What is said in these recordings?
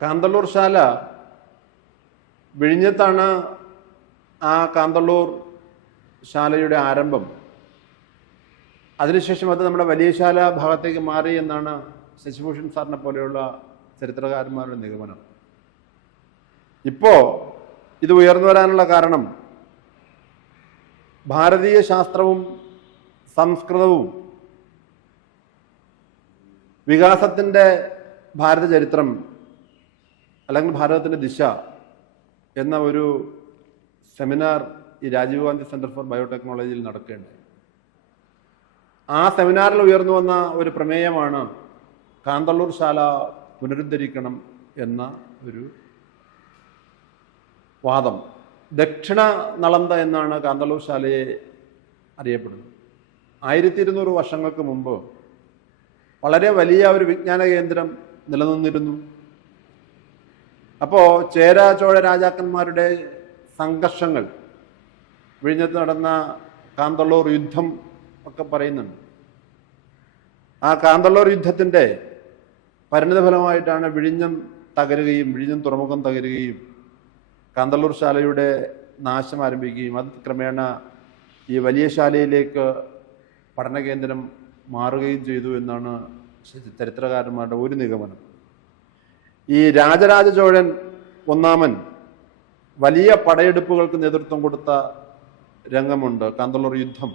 കാന്തള്ളൂർ ശാല വിഴിഞ്ഞത്താണ് ആ കാന്തള്ളൂർ ശാലയുടെ ആരംഭം. അതിനുശേഷം അത് നമ്മുടെ വലിയ ശാല ഭാഗത്തേക്ക് മാറി എന്നാണ് ശശിഭൂഷൺ സാറിനെ പോലെയുള്ള ചരിത്രകാരന്മാരുടെ നിഗമനം. ഇപ്പോൾ ഇത് ഉയർന്നു വരാനുള്ള കാരണം ഭാരതീയ ശാസ്ത്രവും സംസ്കൃതവും വികാസത്തിന്റെ ഭാരത ചരിത്രം അല്ലെങ്കിൽ ഭാരതത്തിന്റെ ദിശ എന്ന ഒരു സെമിനാർ ഈ രാജീവ് ഗാന്ധി സെന്റർ ഫോർ ബയോടെക്നോളജിയിൽ നടക്കുകയുണ്ടായി ആ സെമിനാറിൽ ഉയർന്നു വന്ന ഒരു പ്രമേയമാണ് കാന്തള്ളൂർ ശാല പുനരുദ്ധരിക്കണം എന്ന ഒരു വാദം. ദക്ഷിണ നളന്ത എന്നാണ് കാന്തള്ളൂർ ശാലയെ അറിയപ്പെടുന്നത്. ആയിരത്തി ഇരുന്നൂറ് വർഷങ്ങൾക്ക് മുമ്പ് വളരെ വലിയ ഒരു വിജ്ഞാന കേന്ദ്രം നിലനിന്നിരുന്നു. അപ്പോൾ ചേര ചോഴ രാജാക്കന്മാരുടെ സംഘർഷങ്ങൾ വിഴിഞ്ഞത്ത് നടന്ന കാന്തള്ളൂർ യുദ്ധം ഒക്കെ പറയുന്നുണ്ട്. ആ കാന്തള്ളൂർ യുദ്ധത്തിന്റെ പരിണിതഫലമായിട്ടാണ് വിഴിഞ്ഞം തകരുകയും വിഴിഞ്ഞം തുറമുഖം തകരുകയും കാന്തള്ളൂർ ശാലയുടെ നാശം ആരംഭിക്കുകയും അത് ക്രമേണ ഈ വലിയ ശാലയിലേക്ക് പഠനകേന്ദ്രം മാറുകയും ചെയ്തു എന്നാണ് ചരിത്രകാരന്മാരുടെ ഒരു നിഗമനം. ഈ രാജരാജ ചോഴൻ ഒന്നാമൻ വലിയ പടയെടുപ്പുകൾക്ക് നേതൃത്വം കൊടുത്ത രംഗമുണ്ട്. കാന്തളൂർ യുദ്ധം.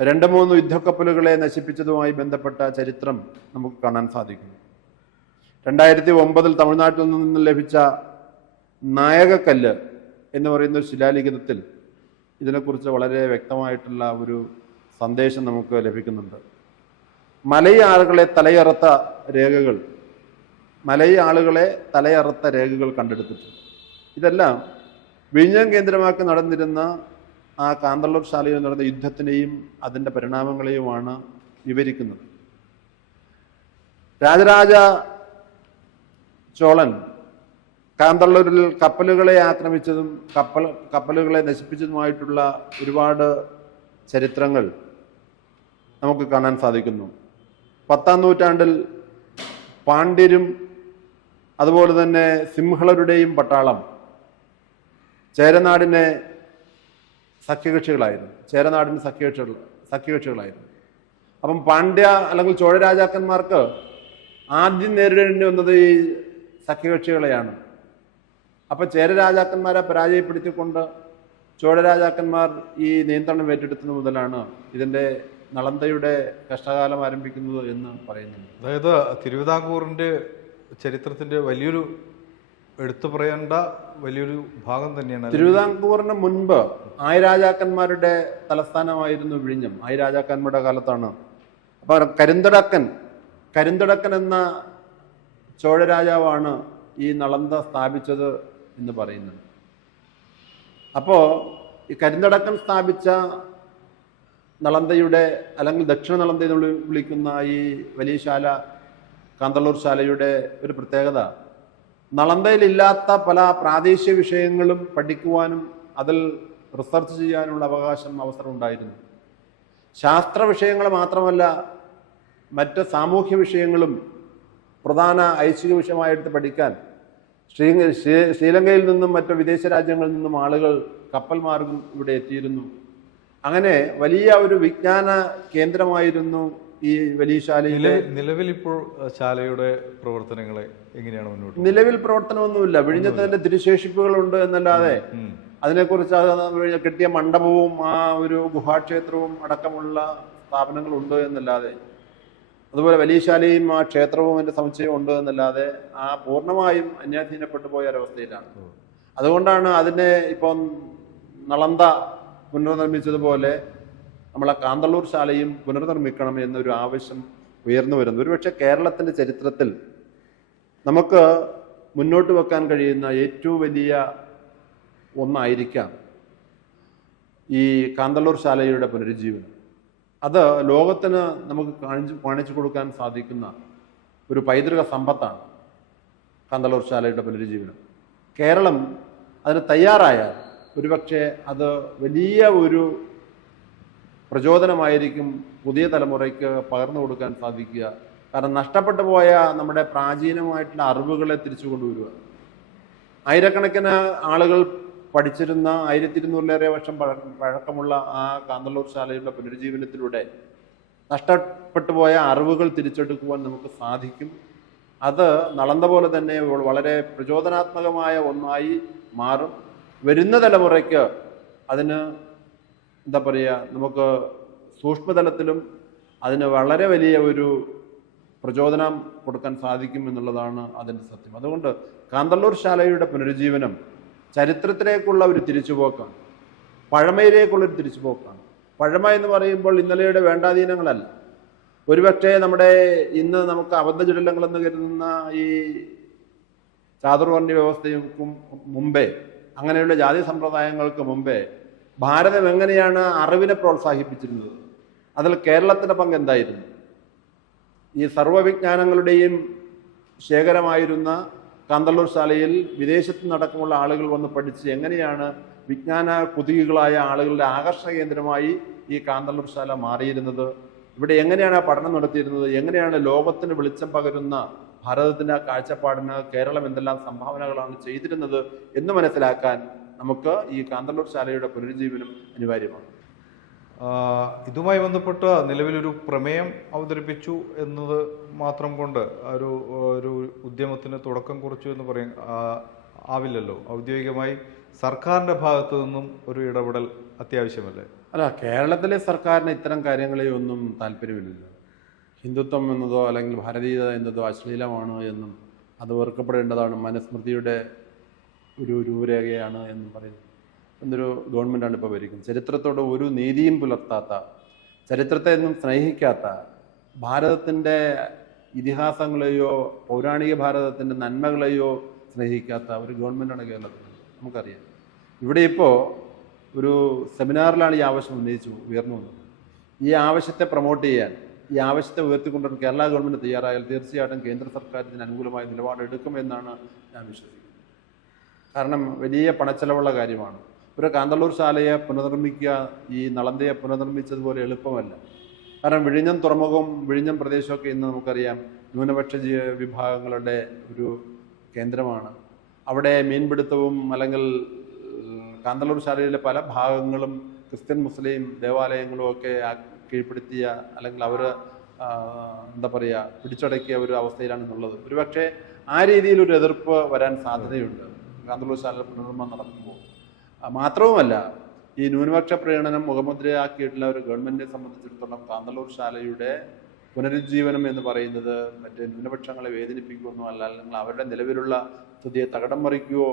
രണ്ട് മൂന്ന് യുദ്ധക്കപ്പലുകളെ നശിപ്പിച്ചതുമായി ബന്ധപ്പെട്ട ചരിത്രം നമുക്ക് കാണാൻ സാധിക്കുന്നു. രണ്ടായിരത്തി ഒമ്പതിൽ തമിഴ്നാട്ടിൽ നിന്ന് ലഭിച്ച നായകക്കല്ല് എന്ന് പറയുന്ന ഒരു ശിലാലിഖിതത്തിൽ ഇതിനെക്കുറിച്ച് വളരെ വ്യക്തമായിട്ടുള്ള ഒരു സന്ദേശം നമുക്ക് ലഭിക്കുന്നുണ്ട്. മലയാളുകളെ തലയറുത്ത രേഖകൾ മലയാളുകളെ തലയറുത്ത രേഖകൾ കണ്ടെടുത്തിട്ടുണ്ട്. ഇതെല്ലാം വിഴിഞ്ഞം കേന്ദ്രമാക്കി നടന്നിരുന്ന ആ കാന്തള്ളൂർ ശാലയിൽ നടന്ന യുദ്ധത്തിനെയും അതിന്റെ പരിണാമങ്ങളെയുമാണ് വിവരിക്കുന്നത്. രാജരാജ ചോളൻ കാന്തള്ളൂരിൽ കപ്പലുകളെ ആക്രമിച്ചതും കപ്പൽ കപ്പലുകളെ നശിപ്പിച്ചതുമായിട്ടുള്ള ഒരുപാട് ചരിത്രങ്ങൾ നമുക്ക് കാണാൻ സാധിക്കുന്നു. പത്താം നൂറ്റാണ്ടിൽ പാണ്ഡ്യരും അതുപോലെ തന്നെ സിംഹളരുടെയും പട്ടാളം ചേരനാടിനെ സഖ്യകക്ഷികളായിരുന്നു. ചേരനാടിന് സഖ്യകക്ഷികൾ സഖ്യകക്ഷികളായിരുന്നു. അപ്പം പാണ്ഡ്യ അല്ലെങ്കിൽ ചോഴ രാജാക്കന്മാർക്ക് ആദ്യം നേരിടേണ്ടി വന്നത് ഈ സഖ്യകക്ഷികളെയാണ്. അപ്പം ചേര രാജാക്കന്മാരെ പരാജയപ്പെടുത്തിക്കൊണ്ട് ചോഴ രാജാക്കന്മാർ ഈ നിയന്ത്രണം ഏറ്റെടുത്തത് മുതലാണ് ഇതിന്റെ നളന്തയുടെ കഷ്ടകാലം ആരംഭിക്കുന്നത് എന്ന് പറയുന്നുണ്ട് അതായത് തിരുവിതാംകൂറിന്റെ ചരിത്രത്തിന്റെ വലിയൊരു എടുത്തു പറയേണ്ട വലിയൊരു ഭാഗം തന്നെയാണ്. തിരുവിതാംകൂറിന് മുൻപ് ആയിരാജാക്കന്മാരുടെ തലസ്ഥാനമായിരുന്നു വിഴിഞ്ഞം. ആയിരാജാക്കന്മാരുടെ കാലത്താണ്. അപ്പൊ കരിന്തടക്കൻ കരിന്തടക്കൻ എന്ന ചോഴരാജാവാണ് ഈ നളന്ത സ്ഥാപിച്ചത് എന്ന് പറയുന്നത്. അപ്പോ ഈ കരിന്തടക്കൻ സ്ഥാപിച്ച നളന്തയുടെ അല്ലെങ്കിൽ ദക്ഷിണ നളന്ത എന്ന് വിളിക്കുന്ന ഈ വലിയ ശാല കാന്തള്ളൂർ ശാലയുടെ ഒരു പ്രത്യേകത. നളന്തയിലില്ലാത്ത പല പ്രാദേശിക വിഷയങ്ങളും പഠിക്കുവാനും അതിൽ റിസർച്ച് ചെയ്യാനുള്ള അവകാശം അവസരം ഉണ്ടായിരുന്നു ശാസ്ത്ര വിഷയങ്ങൾ മാത്രമല്ല മറ്റ് സാമൂഹ്യ വിഷയങ്ങളും പ്രധാന ഐച്ഛിക വിഷയമായെടുത്ത് പഠിക്കാൻ ശ്രീ- ശ്രീലങ്കയിൽ നിന്നും മറ്റ് വിദേശ രാജ്യങ്ങളിൽ നിന്നും ആളുകൾ കപ്പൽ മാർഗം ഇവിടെ എത്തിയിരുന്നു. അങ്ങനെ വലിയ ഒരു വിജ്ഞാന കേന്ദ്രമായിരുന്നു ഈ വലിയ ശാലയിലെ നിലവിൽ ഇപ്പോൾ ശാലയുടെ പ്രവർത്തനങ്ങളെ എങ്ങനെയാണ് മുന്നോട്ട് നിലവിൽ പ്രവർത്തനമൊന്നുമില്ല. വിഴിഞ്ഞത്തിന്റെ തിരുശേഷിപ്പുകളുണ്ട് എന്നല്ലാതെ അതിനെക്കുറിച്ച് അത് കിട്ടിയ മണ്ഡപവും ആ ഒരു ഗുഹാക്ഷേത്രവും അടക്കമുള്ള സ്ഥാപനങ്ങളുണ്ട് എന്നല്ലാതെ അതുപോലെ വലിയ ശാലയും ആ ക്ഷേത്രവും അതിന്റെ സമുച്ചയവും ഉണ്ട് എന്നല്ലാതെ ആ പൂർണമായും അന്യാധീനപ്പെട്ടു പോയ ഒരവസ്ഥയിലാണ് അതുകൊണ്ടാണ് അതിനെ ഇപ്പം നളന്ത പുനർനിർമ്മിച്ചതുപോലെ നമ്മളെ കാന്തള്ളൂർ ശാലയും പുനർനിർമ്മിക്കണം എന്നൊരു ആവശ്യം ഉയർന്നു വരുന്നു. ഒരുപക്ഷെ കേരളത്തിന്റെ ചരിത്രത്തിൽ നമുക്ക് മുന്നോട്ട് വെക്കാൻ കഴിയുന്ന ഏറ്റവും വലിയ ഒന്നായിരിക്കാം ഈ കാന്തള്ളൂർ ശാലയുടെ പുനരുജ്ജീവനം. അത് ലോകത്തിന് നമുക്ക് കാണിച്ചു കാണിച്ചു കൊടുക്കാൻ സാധിക്കുന്ന ഒരു പൈതൃക സമ്പത്താണ് കാന്തള്ളൂർ ശാലയുടെ പുനരുജ്ജീവനം. കേരളം അതിന് തയ്യാറായാൽ ഒരുപക്ഷെ അത് വലിയ ഒരു പ്രചോദനമായിരിക്കും പുതിയ തലമുറയ്ക്ക് പകർന്നു കൊടുക്കാൻ സാധിക്കുക. കാരണം നഷ്ടപ്പെട്ടു പോയ നമ്മുടെ പ്രാചീനമായിട്ടുള്ള അറിവുകളെ തിരിച്ചു കൊണ്ടുവരിക. ആയിരക്കണക്കിന് ആളുകൾ പഠിച്ചിരുന്ന ആയിരത്തി ഇരുന്നൂറിലേറെ വർഷം പഴക്കമുള്ള ആ കാന്തല്ലൂർ ശാലയുടെ പുനരുജ്ജീവനത്തിലൂടെ നഷ്ടപ്പെട്ടു പോയ അറിവുകൾ തിരിച്ചെടുക്കുവാൻ നമുക്ക് സാധിക്കും. അത് നളന്ത പോലെ തന്നെ വളരെ പ്രചോദനാത്മകമായ ഒന്നായി മാറും. വരുന്ന തലമുറയ്ക്ക് അതിന് എന്താ പറയുക നമുക്ക് സൂക്ഷ്മതലത്തിലും അതിന് വളരെ വലിയ ഒരു പ്രചോദനം കൊടുക്കാൻ സാധിക്കും എന്നുള്ളതാണ് അതിന്റെ സത്യം. അതുകൊണ്ട് കാന്തല്ലൂർ ശാലയുടെ പുനരുജ്ജീവനം ചരിത്രത്തിലേക്കുള്ള ഒരു തിരിച്ചുപോക്കാണ്. പഴമയിലേക്കുള്ള ഒരു തിരിച്ചുപോക്കാണ്. പഴമ എന്ന് പറയുമ്പോൾ ഇന്നലെയുടെ വേണ്ടാധീനങ്ങളല്ല ഒരുപക്ഷേ നമ്മുടെ ഇന്ന് നമുക്ക് അബദ്ധജുടലങ്ങളെന്ന് കരുതുന്ന ഈ ചാതുർവർണ വ്യവസ്ഥയ്ക്കും മുമ്പേ അങ്ങനെയുള്ള ജാതി സമ്പ്രദായങ്ങൾക്ക് മുമ്പേ ഭാരതം എങ്ങനെയാണ് അറിവിനെ പ്രോത്സാഹിപ്പിച്ചിരുന്നത്? അതിൽ കേരളത്തിന്റെ പങ്ക് എന്തായിരുന്നു? ഈ സർവവിജ്ഞാനങ്ങളുടെയും ശേഖരമായിരുന്ന കാന്തല്ലൂർ ശാലയിൽ വിദേശത്ത് നടക്കമുള്ള ആളുകൾ വന്ന് പഠിച്ച് എങ്ങനെയാണ് വിജ്ഞാന കുതികളായ ആളുകളുടെ ആകർഷണ കേന്ദ്രമായി ഈ കാന്തല്ലൂർ ശാല മാറിയിരുന്നത്? ഇവിടെ എങ്ങനെയാണ് ആ പഠനം നടത്തിയിരുന്നത്? എങ്ങനെയാണ് ലോകത്തിന് വെളിച്ചം പകരുന്ന ഭാരതത്തിന്റെ കാഴ്ചപ്പാടിന് കേരളം എന്തെല്ലാം സംഭാവനകളാണ് ചെയ്തിരുന്നത് എന്ന് മനസ്സിലാക്കാൻ നമുക്ക് ഈ കാന്തല്ലൂർ ശാലയുടെ പുനരുജ്ജീവനം അനിവാര്യമാണ്. ഇതുമായി ബന്ധപ്പെട്ട് നിലവിലൊരു പ്രമേയം അവതരിപ്പിച്ചു എന്നത് മാത്രം കൊണ്ട് ഒരു ഒരു ഉദ്യമത്തിന് തുടക്കം കുറിച്ചു എന്ന് പറയും ആവില്ലല്ലോ. ഔദ്യോഗികമായി സർക്കാരിന്റെ ഭാഗത്തു നിന്നും ഒരു ഇടപെടൽ അത്യാവശ്യമല്ലേ? അല്ല കേരളത്തിലെ സർക്കാരിന് ഇത്തരം കാര്യങ്ങളെ ഒന്നും താല്പര്യമില്ലല്ലോ. ഹിന്ദുത്വം എന്നതോ അല്ലെങ്കിൽ ഭാരതീയത എന്നതോ അശ്ലീലമാണ് എന്നും അത് വെറുക്കപ്പെടേണ്ടതാണ്. മനുസ്മൃതിയുടെ ഒരു രൂപരേഖയാണ് എന്ന് പറയുന്നത്. എന്നൊരു ഗവൺമെന്റാണ് ഇപ്പോൾ ഭരിക്കുന്നത്. ചരിത്രത്തോട് ഒരു നീതിയും പുലർത്താത്ത ചരിത്രത്തെ ഒന്നും സ്നേഹിക്കാത്ത ഭാരതത്തിന്റെ ഇതിഹാസങ്ങളെയോ പൗരാണിക ഭാരതത്തിന്റെ നന്മകളെയോ സ്നേഹിക്കാത്ത ഒരു ഗവൺമെന്റാണ് കേരളത്തിൽ. നമുക്കറിയാം. ഇവിടെ ഇപ്പോൾ ഒരു സെമിനാറിലാണ് ഈ ആവശ്യം ഉന്നയിച്ചു ഉയർന്നു വന്നത്. ഈ ആവശ്യത്തെ പ്രൊമോട്ട് ചെയ്യാൻ ഈ ആവശ്യത്തെ ഉയർത്തിക്കൊണ്ടുവരാൻ കേരള ഗവൺമെന്റ് തയ്യാറായാൽ തീർച്ചയായിട്ടും കേന്ദ്ര സർക്കാർ ഇതിന് അനുകൂലമായ നിലപാടെടുക്കുമെന്നാണ് ഞാൻ വിശ്വസിക്കുന്നത്. കാരണം വലിയ പണച്ചെലവുള്ള കാര്യമാണ്. ഒരു കാന്തല്ലൂർ ശാലയെ പുനർനിർമ്മിക്കുക ഈ നളന്തയെ പുനർനിർമ്മിച്ചതുപോലെ എളുപ്പമല്ല. കാരണം വിഴിഞ്ഞം തുറമുഖവും വിഴിഞ്ഞം പ്രദേശമൊക്കെ ഇന്ന് നമുക്കറിയാം ന്യൂനപക്ഷ വിഭാഗങ്ങളുടെ ഒരു കേന്ദ്രമാണ്. അവിടെ മീൻപിടുത്തവും അല്ലെങ്കിൽ കാന്തല്ലൂർ ശാലയിലെ പല ഭാഗങ്ങളും ക്രിസ്ത്യൻ മുസ്ലിം ദേവാലയങ്ങളും ഒക്കെ കീഴ്പ്പെടുത്തിയ അല്ലെങ്കിൽ അവർ എന്താ പറയുക പിടിച്ചടക്കിയ ഒരു അവസ്ഥയിലാണ് ഉള്ളത് ഒരുപക്ഷെ ആ രീതിയിൽ ഒരു എതിർപ്പ് വരാൻ സാധ്യതയുണ്ട്. കാന്തല്ലൂർ ശാല പുനർനിർമ്മാണം നടക്കുമ്പോൾ മാത്രവുമല്ല ഈ ന്യൂനപക്ഷ പ്രീണനം മുഖമുദ്രയാക്കിയിട്ടുള്ള ഒരു ഗവൺമെന്റിനെ സംബന്ധിച്ചിടത്തോളം കാന്തളൂർ ശാലയുടെ പുനരുജ്ജീവനം എന്ന് പറയുന്നത് മറ്റേ ന്യൂനപക്ഷങ്ങളെ വേദനിപ്പിക്കുമെന്നോ അല്ല അല്ലെങ്കിൽ അവരുടെ നിലവിലുള്ള സ്ഥിതിയെ തകടം മറിക്കുമോ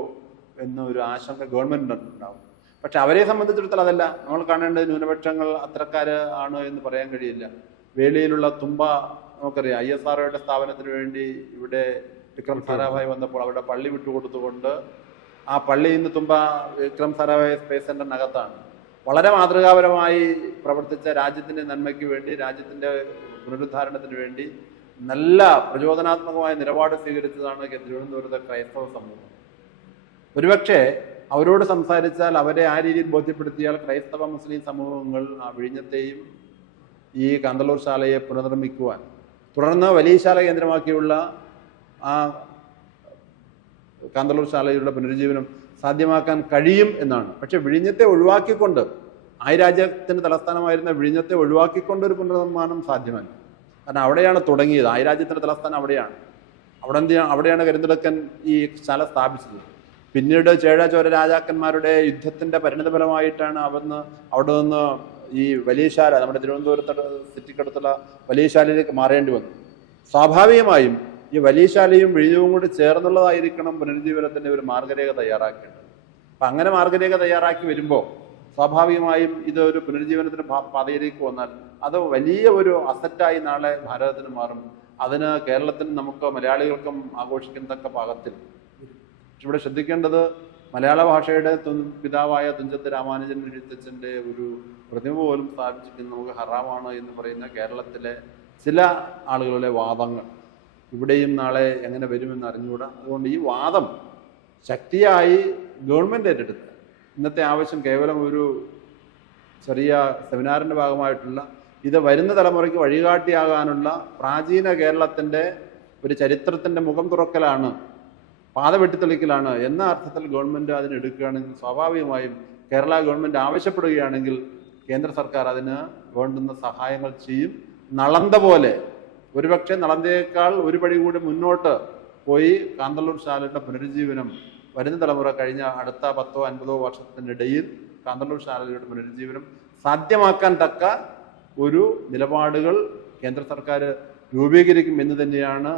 എന്നൊരു ആശങ്ക ഗവൺമെന്റ് ഉണ്ടാവും. പക്ഷെ അവരെ സംബന്ധിച്ചിടത്തോളം അതല്ല. നമ്മൾ കാണേണ്ടത് ന്യൂനപക്ഷങ്ങൾ അത്തരക്കാര് ആണ് എന്ന് പറയാൻ കഴിയില്ല. വേളിയിലുള്ള തുമ്പ നമുക്കറിയാം ഐ എസ് ആർഒയുടെ സ്ഥാപനത്തിന് വേണ്ടി ഇവിടെ വിക്രം സാരാഭായി വന്നപ്പോൾ അവരുടെ പള്ളി വിട്ടുകൊടുത്തുകൊണ്ട് ആ പള്ളി ഇന്ന് തുമ്പ വിക്രം സാരാഭായ് സ്പേസ് സെന്ററിനകത്താണ് വളരെ മാതൃകാപരമായി പ്രവർത്തിച്ച രാജ്യത്തിന്റെ നന്മയ്ക്ക് വേണ്ടി രാജ്യത്തിന്റെ പുനരുദ്ധാരണത്തിന് വേണ്ടി നല്ല പ്രചോദനാത്മകമായ നിലപാട് സ്വീകരിച്ചതാണ് തിരുവനന്തപുരത്തെ ക്രൈസ്തവ സമൂഹം. ഒരുപക്ഷെ അവരോട് സംസാരിച്ചാൽ അവരെ ആ രീതിയിൽ ബോധ്യപ്പെടുത്തിയാൽ ക്രൈസ്തവ മുസ്ലിം സമൂഹങ്ങൾ ആ വിഴിഞ്ഞത്തെയും ഈ കാന്തല്ലൂർ ശാലയെ പുനർനിർമ്മിക്കുവാൻ തുടർന്ന് വലിയ ശാല കേന്ദ്രമാക്കിയുള്ള ആ കാന്തല്ലൂർ ശാലയുടെ പുനരുജ്ജീവനം സാധ്യമാക്കാൻ കഴിയും എന്നാണ്. പക്ഷെ വിഴിഞ്ഞത്തെ ഒഴിവാക്കിക്കൊണ്ട് ആയിരാജ്യത്തിന്റെ തലസ്ഥാനമായിരുന്ന വിഴിഞ്ഞത്തെ ഒഴിവാക്കിക്കൊണ്ട് ഒരു പുനർനിർമ്മാണം സാധ്യമല്ല. കാരണം അവിടെയാണ് തുടങ്ങിയത്. ആയിരാജ്യത്തിന്റെ തലസ്ഥാനം അവിടെയാണ്. അവിടെ അവിടെയാണ് കരിന്തടക്കൻ ഈ ശാല സ്ഥാപിച്ചത്. പിന്നീട് ചേഴ ചോര രാജാക്കന്മാരുടെ യുദ്ധത്തിന്റെ പരിണിതഫലമായിട്ടാണ് അവിടുന്ന് അവിടെ നിന്ന് ഈ വലിയശാല നമ്മുടെ തിരുവനന്തപുരത്ത് സിറ്റിക്കടുത്തുള്ള വലിയശാലയിലേക്ക് മാറേണ്ടി വന്നു സ്വാഭാവികമായും ഈ വലിയശാലയും വിഴിഞ്ഞവും കൂടി ചേർന്നുള്ളതായിരിക്കണം പുനരുജ്ജീവനത്തിന്റെ ഒരു മാർഗരേഖ തയ്യാറാക്കേണ്ടത്. അപ്പൊ അങ്ങനെ മാർഗരേഖ തയ്യാറാക്കി വരുമ്പോൾ സ്വാഭാവികമായും ഇത് ഒരു പുനരുജ്ജീവനത്തിന് പാതയിലേക്ക് വന്നാൽ അത് വലിയ ഒരു അസറ്റായി നാളെ ഭാരതത്തിന് മാറും. അതിന് കേരളത്തിന് നമുക്ക് മലയാളികൾക്കും ആഘോഷിക്കത്തക്ക പാകത്തിൽ ഇവിടെ ശ്രദ്ധിക്കേണ്ടത് മലയാള ഭാഷയുടെ പിതാവായ തുഞ്ചത്ത് രാമാനുജൻ എഴുത്തച്ഛന്റെ ഒരു പ്രതിമ പോലും സ്ഥാപിച്ചിരിക്കുന്നത് നമുക്ക് ഹറാമാണ് എന്ന് പറയുന്ന കേരളത്തിലെ ചില ആളുകളുടെ വാദങ്ങൾ. ഇവിടെയും നാളെ എങ്ങനെ വരുമെന്ന് അറിഞ്ഞുകൂടാ അതുകൊണ്ട് ഈ വാദം ശക്തിയായി ഗവൺമെന്റ് ഏറ്റെടുത്ത്. ഇന്നത്തെ ആവശ്യം കേവലം ഒരു ചെറിയ സെമിനാറിന്റെ ഭാഗമായിട്ടുള്ള ഇത് വരുന്ന തലമുറയ്ക്ക് വഴികാട്ടിയാകാനുള്ള പ്രാചീന കേരളത്തിന്റെ ഒരു ചരിത്രത്തിന്റെ മുഖം തുറക്കലാണ് പാത വെട്ടിത്തെളിക്കലാണ് എന്ന അർത്ഥത്തിൽ ഗവൺമെന്റ് അതിനെടുക്കുകയാണെങ്കിൽ സ്വാഭാവികമായും കേരള ഗവൺമെന്റ് ആവശ്യപ്പെടുകയാണെങ്കിൽ കേന്ദ്ര സർക്കാർ അതിന് വേണ്ടുന്ന സഹായങ്ങൾ ചെയ്യും. നളന്ത പോലെ ഒരുപക്ഷെ നളന്തയേക്കാൾ ഒരു പടി കൂടി മുന്നോട്ട് പോയി കാന്തല്ലൂർ ശാലയുടെ പുനരുജ്ജീവനം വരുന്ന തലമുറ കഴിഞ്ഞ അടുത്ത പത്തോ അൻപതോ വർഷത്തിനിടയിൽ കാന്തല്ലൂർ ശാലയുടെ പുനരുജ്ജീവനം സാധ്യമാക്കാൻ തക്ക ഒരു നിലപാടുകൾ കേന്ദ്ര സർക്കാർ രൂപീകരിക്കും എന്ന് തന്നെയാണ്